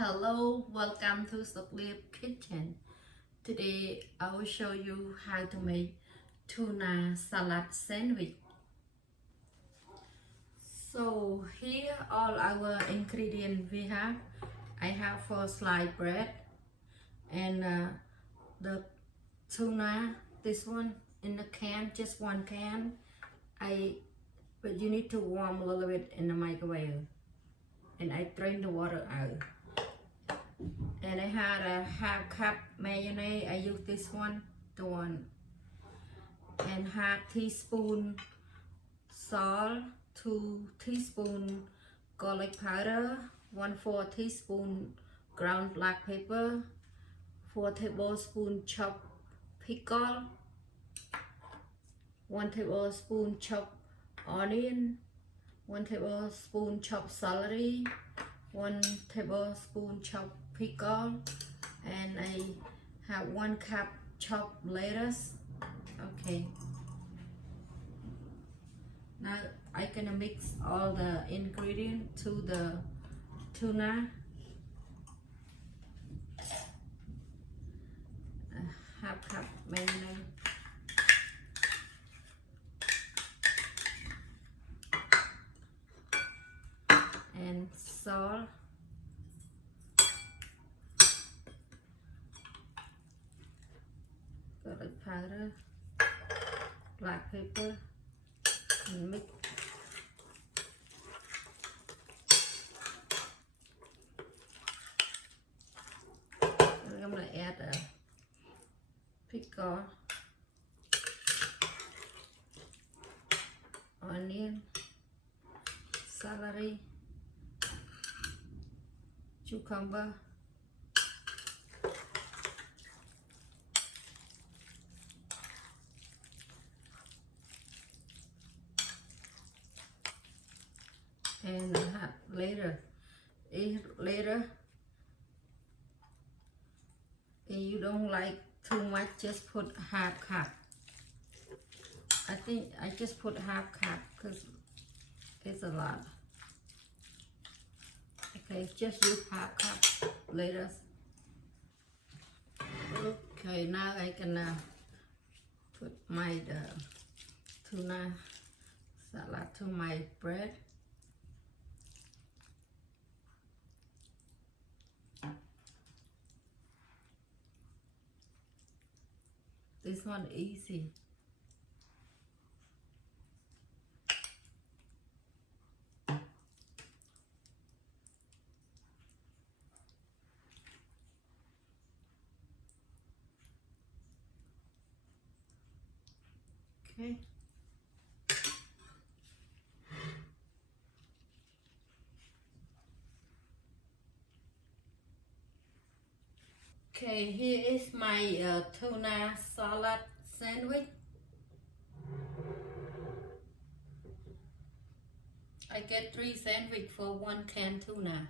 Hello, welcome to Sandwhich kitchen. Today I will show you how to make tuna salad sandwich. So here all our ingredients we have. I have 4 sliced bread and the tuna, this one in the can, just 1 can. But you need to warm a little bit in the microwave. And I drain the water out. And I had a half cup mayonnaise. I use this one, the one, and half teaspoon salt, 2 teaspoon garlic powder, 1/4 teaspoon ground black pepper, 4 tablespoon chopped pickle, 1 tablespoon chopped onion, 1 tablespoon chopped celery, 1 tablespoon chopped pickle, and I have 1 cup chopped lettuce. Okay, now I'm gonna mix all the ingredients to the tuna. Half cup mayonnaise, and salt, garlic powder, black pepper, and mix. I'm gonna add a pickle, onion, celery, cucumber, and later if you don't like too much, just put half cup. I think I just put half cup because it's a lot. Okay, just use half cup later. Okay, now I can put my tuna salad to my bread. This one easy. Okay. Okay, here is my tuna salad sandwich. I get 3 sandwich for 1 can tuna.